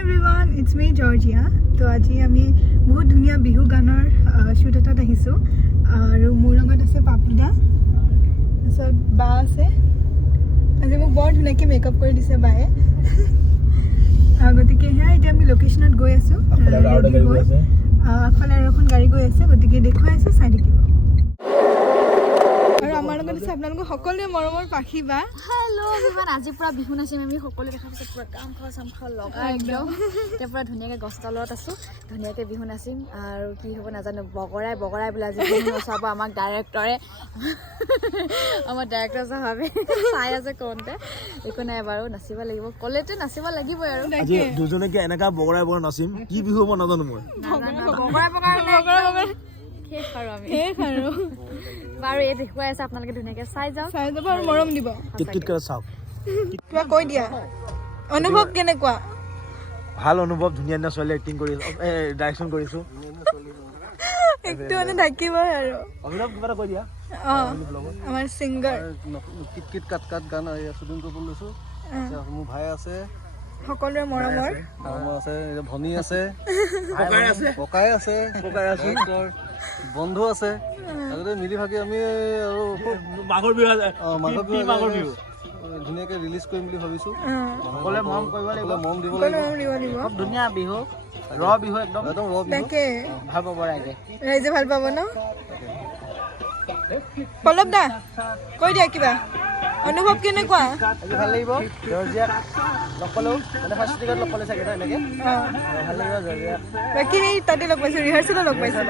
everyone, it's me Georgia. তো আজি আমি বহুত ধুনিয়া বিহু গানৰ শুট এটাত আহিছো আৰু মোৰ লগত আছে পাপলু দা সব বা আছে আজি মোক বৰ ধুনিয়াকৈ মেকআপ কৰি দিছে বায়ে গতিকে হেয়া এতিয়া আমি লোকেশনত গৈ আছো আগফালে আৰু এখন গাড়ী গৈ আছে গতিকে দেখুৱাই আছো চাই থাকিব আৰু আমাৰ লগত আছে আপোনালোক সকলোৱে মৰমৰ পাখি বা হেল্ল' এভৰিৱান আজি পুৰা বিহু নাচিম আমি সকলোৱে দেখা পাইছে পুৰা কাম খোৱা চাম খোৱা লগা একদম এতিয়া পুৰা ধুনীয়াকৈ গছ তলত আছোঁ ধুনীয়াকৈ বিহু নাচিম আৰু কি হ'ব নাজানো বগৰাই বোলে আজি বিহু নচাব আমাক ডাইৰেক্টৰে আমাৰ ডাইৰেক্টৰ চাহাবে চাই আছে কওঁতে একো নাই বাৰু নাচিব লাগিব ক'লেতো নাচিব লাগিবই আৰু আজি দুজনকে এনেকা বগৰাই নাচিম কি বিহু হ'ব নাজানো মই বগৰাই শেষ আৰু বাৰু এই দেখুৱাই আছে আপোনালোকে ধুনীয়াকৈ চাই যাব আৰু মৰম দিব কিট কৰি চাওক কিবা কৈ দিয়া অনুভৱ কেনেকুৱা ভাল অনুভৱ ধুনীয়া ধুনীয়া ছোৱালী এক্টিং কৰি ডাইৰেকশ্যন কৰিছোঁ একটু মানে থাকিবই আৰু অভিনৱ কিবা এটা কৈ দিয়া আমাৰ ছিংগাৰ কিট কাট গান শ্বুটিং কৰিব লৈছোঁ মোৰ ভাই আছে সকলোৰে মৰমৰ আছে ভনী আছে ককাই আছে বন্ধু আছে আগতে মিলি ভাগি আমি আৰু মাঘৰ বিহু ধুনীয়াকৈ ৰিলিজ কৰিম বুলি ভাবিছোঁ সকলোৱে মৰম কৰিব লাগিব মৰম দিব লাগিব খুব ধুনীয়া বিহু ৰ বিহু একদম একদম ৰ বিহু তাকে ভাল পাব ৰাইজে ভাল পাব ন পল্লৱ দা কৈ দিয়া কিবা অনুভৱ কেনেকুৱা আজি ভাল লাগিব জৰ্জিয়াক লগ পালোঁ মানে ফাৰ্ষ্ট টিকট লগ পালে চাগে এনেকৈ ভাল লাগিব জৰ্জিয়াক বাকী সেই তাতে লগ পাইছোঁ ৰিহাৰ্চেলো লগ পাইছোঁ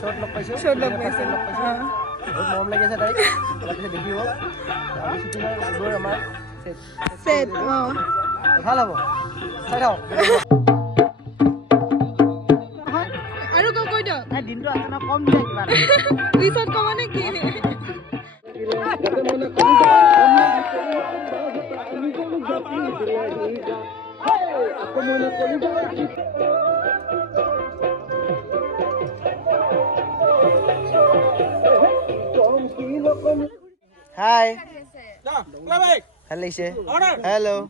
শ্ব'ত লগ পাইছোঁ শ্ব'ত লগ পাইছোঁ বহুত মৰম লাগিছে তাইক তাৰপিছত দেখিব আমি শ্বুটিং গৈ আমাৰ ছেট ভাল হ'ব চাই থাকক আৰু কৈ দিয়ক দিনটো আছে ন কম দিয়ে কিবা পিছত ক'ব নেকি হাই ভাল লাগিছে hello'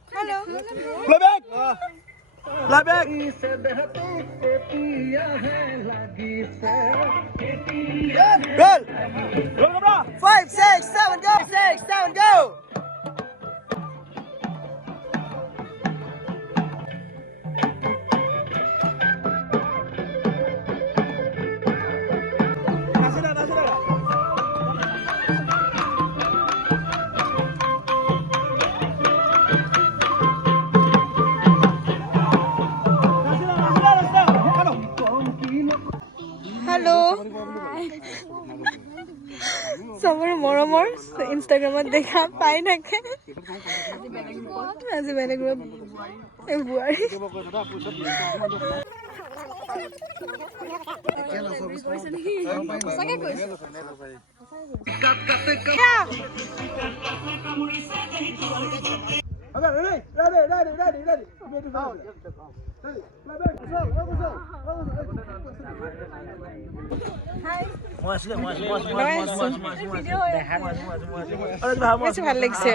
Roll! 5, 6, 7, go! 6, 7, go! Hello' চবৰে মৰমৰ ইনষ্টাগ্ৰামত দেখা পাই থাকে আজি বেলেগ বোৱাৰী ভাল লাগিছে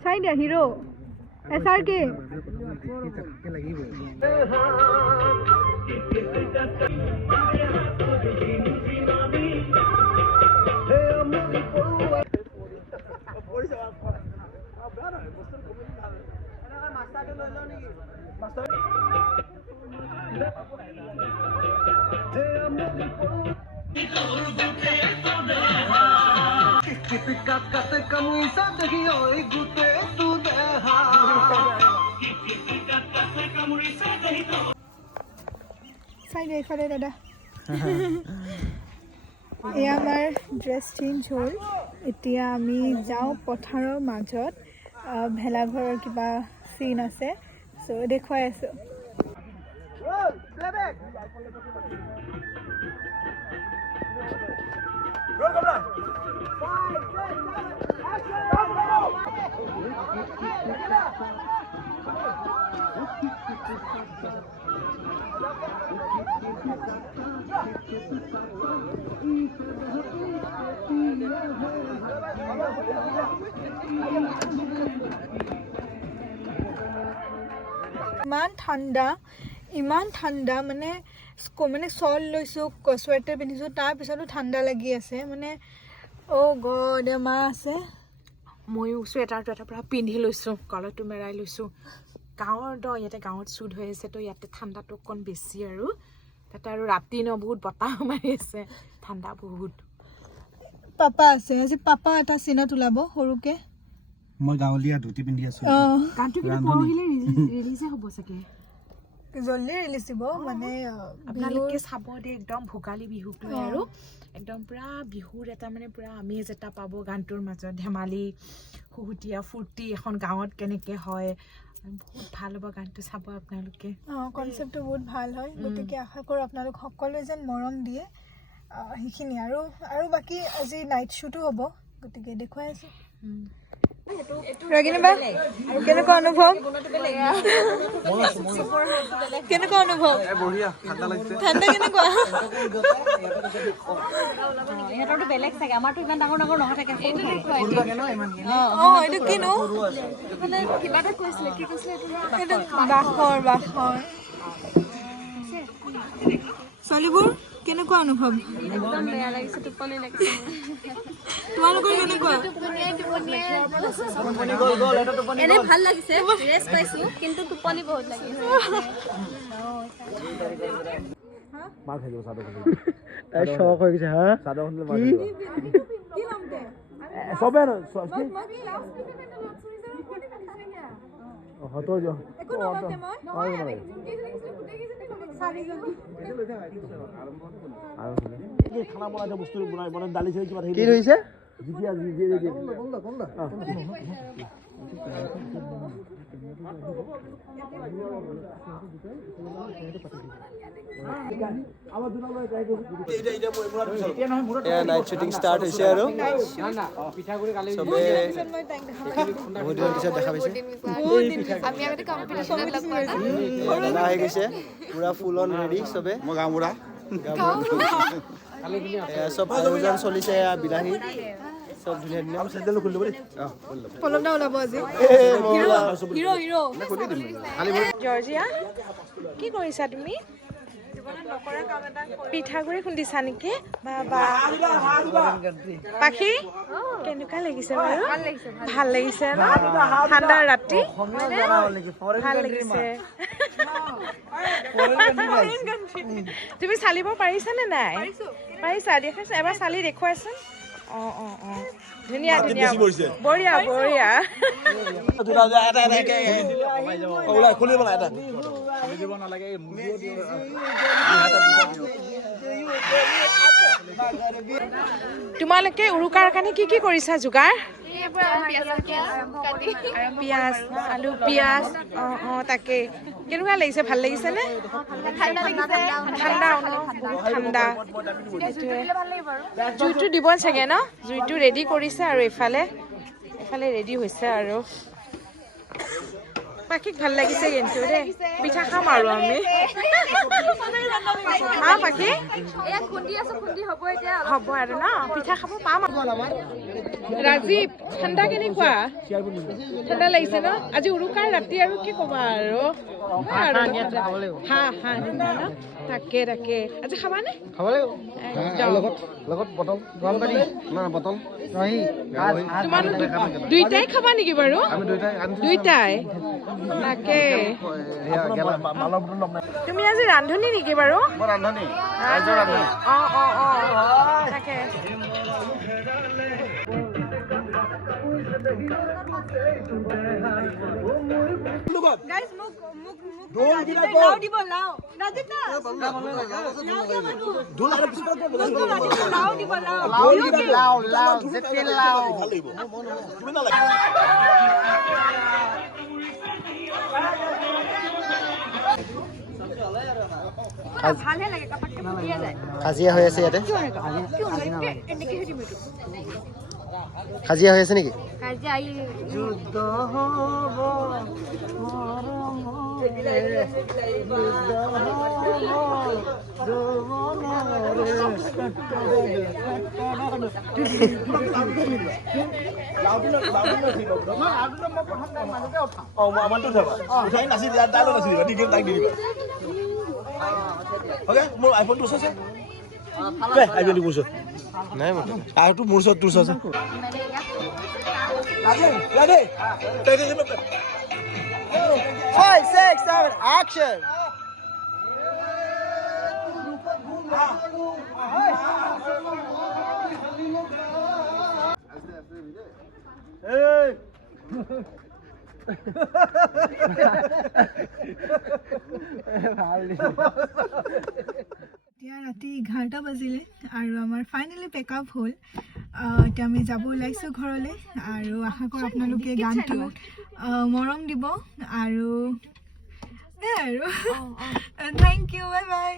চাই দিয়া হিৰো SRK চাই দিয়া ইফালে দাদা এয়া আমাৰ ড্ৰেছ চেঞ্জ হ'ল এতিয়া আমি যাওঁ পথাৰৰ মাজত ভেলাঘৰৰ কিবা চিন আছে চ' দেখুৱাই আছোঁ ইমান ঠাণ্ডা মানে শ্বল লৈছোঁ চুৱেটাৰ পিন্ধিছোঁ তাৰপিছতো ঠাণ্ডা লাগি আছে মানে অ' গড মা আছে ময়ো চুৱেটাৰটো এটা পূৰা পিন্ধি লৈছোঁ কলাৰটো মেৰাই লৈছোঁ গাঁৱৰ ইয়াতে গাঁৱত চুদ হৈ আছে তো ইয়াতে ঠাণ্ডাটো অকণ বেছি আৰু তাতে আৰু ৰাতি বহুত বতাহ মাৰি আছে ঠাণ্ডা বহুত পাপা আছে আজি পাপা এটা চিনত ওলাব সৰুকে মই গাঁৱলীয়া ধুতি পিন্ধি আছোঁ গানটো কিন্তু পৰহিলে ৰিলিজে হ'ব চাগে জল্দি ৰিলিজ দিব মানে আপোনালোকে চাব দেই একদম ভোগালী বিহুক লৈ আৰু একদম পূৰা বিহুৰ এটা মানে পূৰা আমেজ এটা পাব গানটোৰ মাজত ধেমালি সুহুতীয়া ফূৰ্তি এখন গাঁৱত কেনেকৈ হয় বহুত ভাল হ'ব গানটো চাব আপোনালোকে কনচেপ্টটো বহুত ভাল হয় গতিকে আশা কৰোঁ আপোনালোক সকলোৱে যেন মৰম দিয়ে সেইখিনি আৰু বাকী আজি নাইট শ্বুটো হ'ব গতিকে দেখুৱাই আছোঁ ৰাগিনী বা কেনেকুৱা অনুভৱ কেনেকুৱা অনুভৱ ঠাণ্ডা কেনেকুৱা ইহঁতৰটো বেলেগ চাগে আমাৰতো ইমান ডাঙৰ ডাঙৰ নহয় থাকে এইটো কিনো মানে কিবা এটা কৈছিলে কি কৈছিলে এইটো বাখৰ ছোৱালীবোৰ কেনেকুৱা অনুভৱ একদম বেয়া লাগিছে টোপনি লাগিছে তোমালোকৰ কেনেকুৱা এনে ভাল লাগিছে ৰেষ্ট পাইছোঁ কিন্তু টোপনি বহুত লাগিছে শখ হৈ গৈছে হা চাদৰ চবে খানা বনাই বস্তু বনাই দালি চালি কিবা কি হৈছে নাইট শ্বুটিং ষ্টাৰ্ট হৈছে আৰু বহুত দিনৰ পিছত দেখা পাইছে দাদা আহি গৈছে পুৰা ফুল অন ৰেডি চবে মই গাঁওবুঢ়া চব আয়োজন চলিছে বিলাহী চব ধুনীয়া ধুনীয়া চেণ্ডেলো খুলি দিব দেই পলম দা ওলাব আজি হিৰো জৰ্জিয়া কি কৰিছা তুমি পিঠাগুড়ি খুন্দিছা নেকি বাবা পাখি কেনেকুৱা লাগিছে বাৰু ভাল লাগিছে ন ঠাণ্ডাৰ ৰাতি ভাল লাগিছে তুমি চালিব পাৰিছানে নাই পাৰিছা দেখাইছা এবাৰ চালি দেখুৱাইছোন ধুনীয়া ধুনীয়া বঢ়িয়া বঢ়িয়া তোমালোকে উৰুকাৰ কাৰণে কি কি কৰিছা যোগাৰ পিঁয়াজ আলু পিঁয়াজ তাকে কেনেকুৱা লাগিছে ভাল লাগিছেনে ঠাণ্ডা বহুত ঠাণ্ডা জুইটো দিব চাগে ন জুইটো ৰেডি কৰিছে আৰু এইফালে ৰেডি হৈছে আৰু পাখিক ভাল লাগিছে কিন্তু দেই পিঠা খাম আৰু আমি পাখি হ'ব আৰু ন পিঠা খাব পাম ৰাজীৱ ঠাণ্ডা কেনেকুৱা ঠাণ্ডা লাগিছে ন আজি উৰুকাৰ ৰাতি আৰু কি ক'বা আৰু তাকে আজি খাবানে তোমালোক দুইটাই খাবা নেকি বাৰু দুইটাই তাকে তুমি আজি ৰান্ধনি নেকি বাৰু তাকে গাইস মুক লাও দিব লাও ৰাজিব না লাও দিব লাও যেতে লাও ভালহে লাগে কাপাককে ফুটিয়ে যায় কাজিয়া হৈ আছে ইয়াতে কাজিয়া হৈ আছে নেকি কাজিয়া আই যুদ্ধ হ'ব Okay, মোৰ আইফোনটো আছে আইফোনটো মোৰ নাই মোৰ তাৰটো মোৰ ওচৰত তোৰ আছে ready 5 6 7 action এতিয়া ৰাতি 11টা বাজিলে আৰু আমাৰ ফাইনেলি পেকআপ হ'ল এতিয়া আমি যাব ওলাইছোঁ ঘৰলৈ আৰু আশা কৰোঁ আপোনালোকে গানটো মৰম দিব আৰু থেংক ইউ বাই বাই